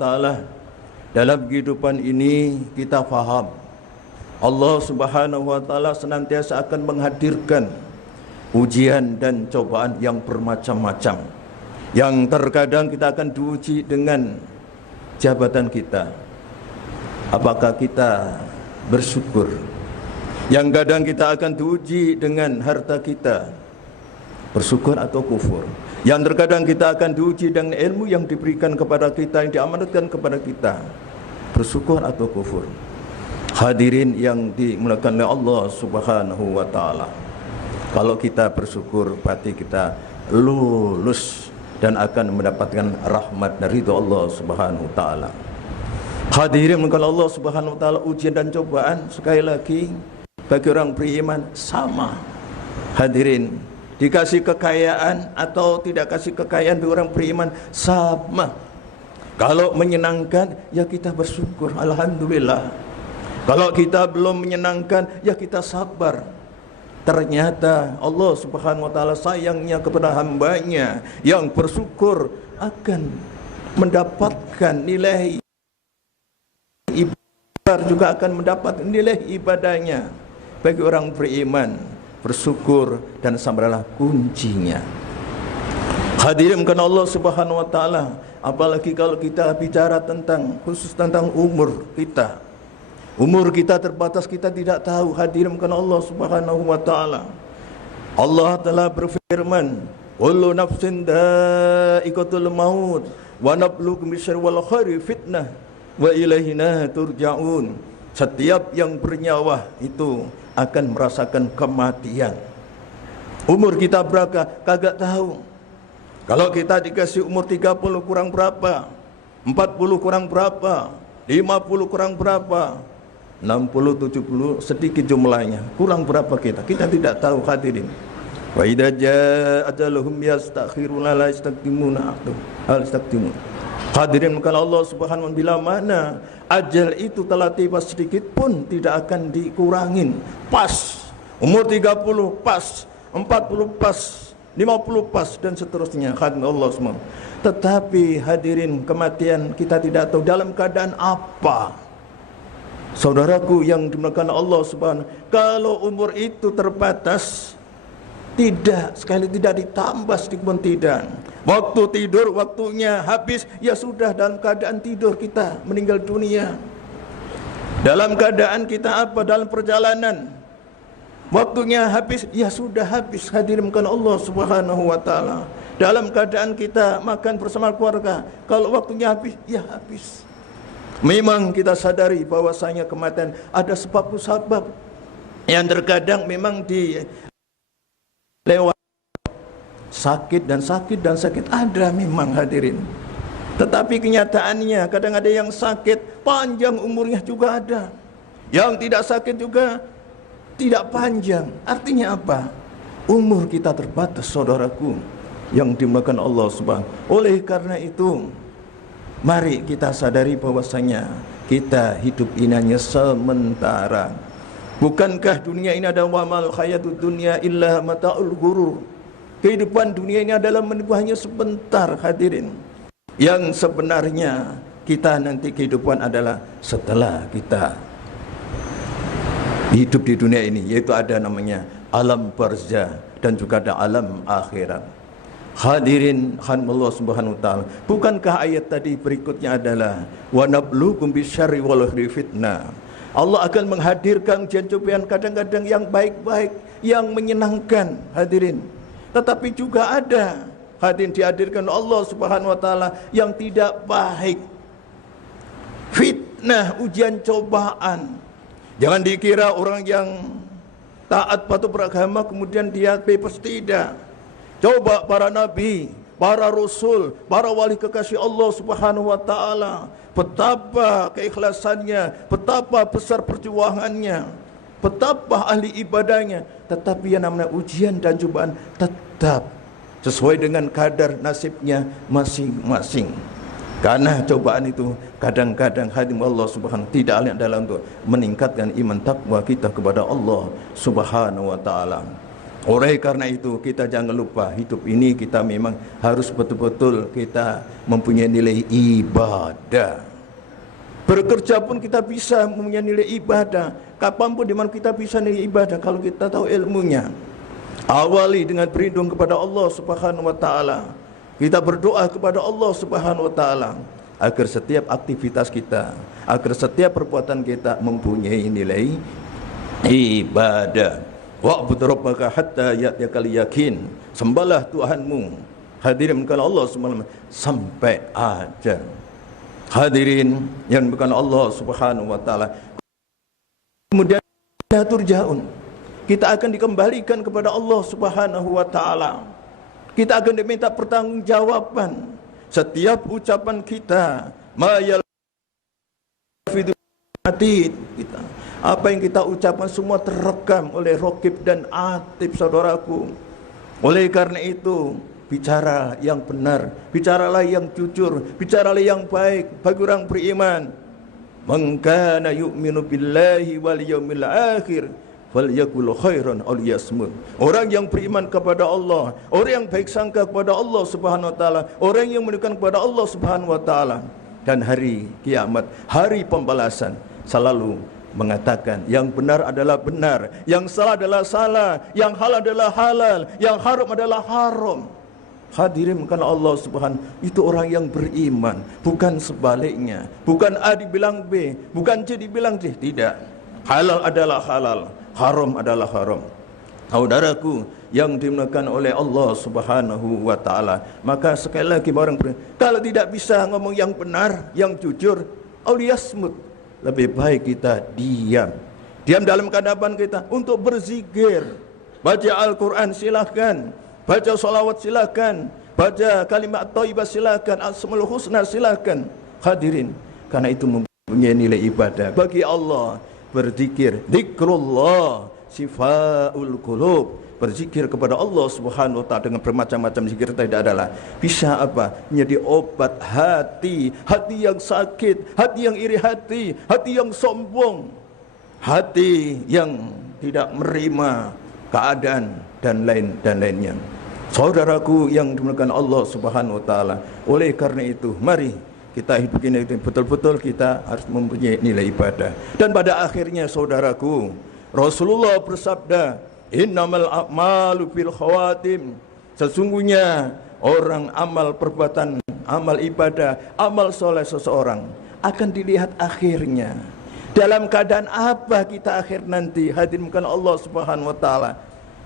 taala, dalam kehidupan ini kita faham Allah Subhanahu wa taala senantiasa akan menghadirkan ujian dan cobaan yang bermacam-macam. Yang terkadang kita akan diuji dengan jabatan kita. Apakah kita bersyukur? Yang kadang kita akan diuji dengan harta kita, bersyukur atau kufur. Yang terkadang kita akan diuji dengan ilmu yang diberikan kepada kita, yang diamanatkan kepada kita, bersyukur atau kufur. Hadirin yang dimuliakan oleh Allah Subhanahu wa taala, kalau kita bersyukur berarti kita lulus dan akan mendapatkan rahmat dari Allah Subhanahu wa taala. Hadirin kalau Allah Subhanahu wa taala, ujian dan cobaan sekali lagi bagi orang beriman sama. Hadirin, dikasih kekayaan atau tidak kasih kekayaan bagi orang beriman sama. Kalau menyenangkan ya kita bersyukur, alhamdulillah. Kalau kita belum menyenangkan ya kita sabar. Ternyata Allah Subhanahu wa taala sayangnya kepada hambanya yang bersyukur akan mendapatkan nilai ibadah, juga akan mendapat nilai ibadahnya. Bagi orang beriman, bersyukur dan sabarlah kuncinya. Hadirin karena Allah Subhanahu wa taala, apalagi kalau kita bicara tentang khusus tentang umur kita. Umur kita terbatas, kita tidak tahu. Hadirin karena Allah Subhanahu wa taala, Allah telah berfirman, "Kullu nafsin dha'iqatul maut wa nabluukum bisyarri wal khairi fitnah wa ilaihina turja'un." Setiap yang bernyawa itu akan merasakan kematian. Umur kita berapa? Kagak tahu. Kalau kita dikasih umur 30 kurang berapa? 40 kurang berapa? 50 kurang berapa? 60, 70 sedikit jumlahnya. Kurang berapa kita? Kita tidak tahu, hadirin. Wa idza jaa ajaluhum yastakhiruna la yastaqdimuna hal yastaqdimun. Hadirin, kalau Allah Subhanahu wa taala bila mana ajal itu telah tiba, sedikit pun tidak akan dikurangin. Pas. Umur 30 pas, 40 pas, 50 pas dan seterusnya. Hadirin Allah semua. Tetapi hadirin, kematian kita tidak tahu dalam keadaan apa. Saudaraku yang dimuliakan Allah Subhanahu, kalau umur itu terbatas, tidak, sekali tidak ditambah sedikit pun tidak. Waktu tidur, waktunya habis, ya sudah, dalam keadaan tidur kita meninggal dunia. Dalam keadaan kita apa? Dalam perjalanan, waktunya habis, ya sudah habis. Hadirin bukan Allah Subhanahu wa taala. Dalam keadaan kita makan bersama keluarga, kalau waktunya habis, ya habis. Memang kita sadari bahwasanya kematian ada sebab-sebab yang terkadang memang lewat sakit dan sakit ada memang, hadirin. Tetapi kenyataannya kadang ada yang sakit panjang umurnya juga ada, yang tidak sakit juga tidak panjang. Artinya apa? Umur kita terbatas, saudaraku yang dimuliakan Allah Subhanahu. Oleh karena itu, mari kita sadari bahwasanya kita hidup ini hanya sementara. Bukankah dunia ini adalah wamal hayatud dunya illa mata'ul ghurur? Kehidupan dunia ini adalah menipu, hanya sebentar, hadirin. Yang sebenarnya kita nanti kehidupan adalah setelah kita hidup di dunia ini, yaitu ada namanya alam barzah dan juga ada alam akhirat. Hadirin Allah Subhanahu wa taala, bukankah ayat tadi berikutnya adalah wa nabluukum bisyarri wal khairi fitnah? Allah akan menghadirkan ujian cobaan kadang-kadang yang baik-baik, yang menyenangkan, hadirin. Tetapi juga ada, hadirin, dihadirkan Allah Subhanahu wa taala yang tidak baik. Fitnah, ujian cobaan. Jangan dikira orang yang taat patuh beragama kemudian dia bebas, tidak. Coba para nabi, para rasul, para wali kekasih Allah Subhanahu wa taala, betapa keikhlasannya, betapa besar perjuangannya, betapa ahli ibadahnya. Tetapi yang namanya ujian dan cobaan tetap sesuai dengan kadar nasibnya masing-masing. Karena cobaan itu kadang-kadang hadim Allah Subhanahu tidak adalah untuk meningkatkan iman takwa kita kepada Allah Subhanahu wa taala. Oleh karena itu kita jangan lupa hidup ini kita memang harus betul-betul kita mempunyai nilai ibadah. Bekerja pun kita bisa mempunyai nilai ibadah. Kapanpun di mana kita bisa nilai ibadah kalau kita tahu ilmunya. Awali dengan berlindung kepada Allah Subhanahu wa taala. Kita berdoa kepada Allah Subhanahu wa taala agar setiap aktivitas kita, agar setiap perbuatan kita mempunyai nilai ibadah. Wa'bud rabbaka hatta ya'tiyakal yakin. Sembahlah Tuhanmu. Hadirin bukan Allah SWT sampai ajal. Hadirin yang bukan Allah Subhanahu wa taala. Kemudian turja'un. Kita akan dikembalikan kepada Allah Subhanahu wa taala. Kita akan diminta pertanggungjawaban setiap ucapan kita. Ma yalfidu kita. Apa yang kita ucapkan semua terekam oleh Raqib dan Atid, saudaraku. Oleh karena itu, bicara yang benar, bicaralah yang jujur, bicaralah yang baik bagi orang beriman. Man kana yu'minu billahi wal yaumil akhir falyakul khairan aw liyasmut. Orang yang beriman kepada Allah, orang yang baik sangka kepada Allah Subhanahu wa taala, orang yang mendekat kepada Allah Subhanahu wa taala dan hari kiamat, hari pembalasan, selalu mengatakan yang benar adalah benar, yang salah adalah salah, yang halal adalah halal, yang haram adalah haram. Hadirin karena Allah Subhanahu, itu orang yang beriman, bukan sebaliknya, bukan A dibilang B, bukan C dibilang D, tidak. Halal adalah halal, haram adalah haram. Saudaraku yang dimuliakan oleh Allah Subhanahu wa taala, maka sekali lagi orang kalau tidak bisa ngomong yang benar, yang jujur, auliyasmut, lebih baik kita diam. Diam dalam keadaban kita untuk berzikir. Baca Al-Quran silahkan, baca salawat silahkan, baca kalimat thayyibah silahkan, asmaul husna silahkan. Hadirin, karena itu mempunyai nilai ibadah bagi Allah. Berzikir, zikrullah sifaul qulub. Berzikir kepada Allah Subhanahu wa taala dengan bermacam-macam zikir tidak adalah bisa apa? Menjadi obat hati, hati yang sakit, hati yang iri hati, hati yang sombong, hati yang tidak menerima keadaan dan lainnya. Saudaraku yang dimuliakan Allah Subhanahu wa taala, oleh karena itu mari kita hidup ini betul-betul kita harus mempunyai nilai ibadah. Dan pada akhirnya saudaraku, Rasulullah bersabda, innamal a'malu bil khawatim. Sesungguhnya orang amal perbuatan, amal ibadah, amal soleh seseorang akan dilihat akhirnya. Dalam keadaan apa kita akhir nanti? Hadirin bukan Allah Subhanahu wa taala.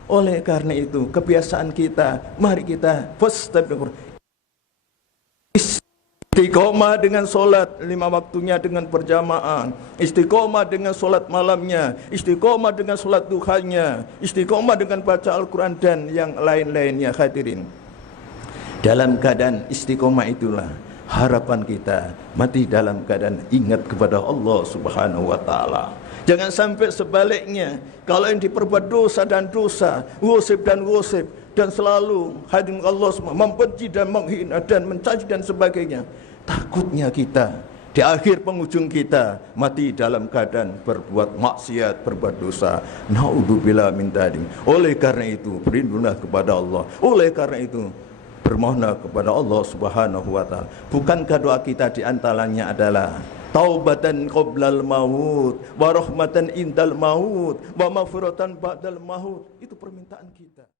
Oleh karena itu, kebiasaan kita, mari kita istiqomah dengan solat 5 waktunya dengan berjamaah, istiqomah dengan solat malamnya, istiqomah dengan solat duhanya, istiqomah dengan baca Al-Quran dan yang lain-lainnya. Hadirin, dalam keadaan istiqomah itulah harapan kita mati dalam keadaan ingat kepada Allah Subhanahu wa taala. Jangan sampai sebaliknya, kalau yang diperbuat dosa dan dosa, gosip dan gosip, dan selalu hadirin Allah membenci dan menghina dan mencaci dan sebagainya. Takutnya kita di akhir penghujung kita mati dalam keadaan berbuat maksiat, berbuat dosa. Naudzubillah min dzalik. Oleh karena itu berlindunglah kepada Allah. Oleh karena itu bermohonlah kepada Allah Subhanahu wa taala. Bukankah doa kita di antaranya adalah taubatan qoblal maut wa rahmatan indal maut wa maghfiratan ba'dal maut? Itu permintaan kita.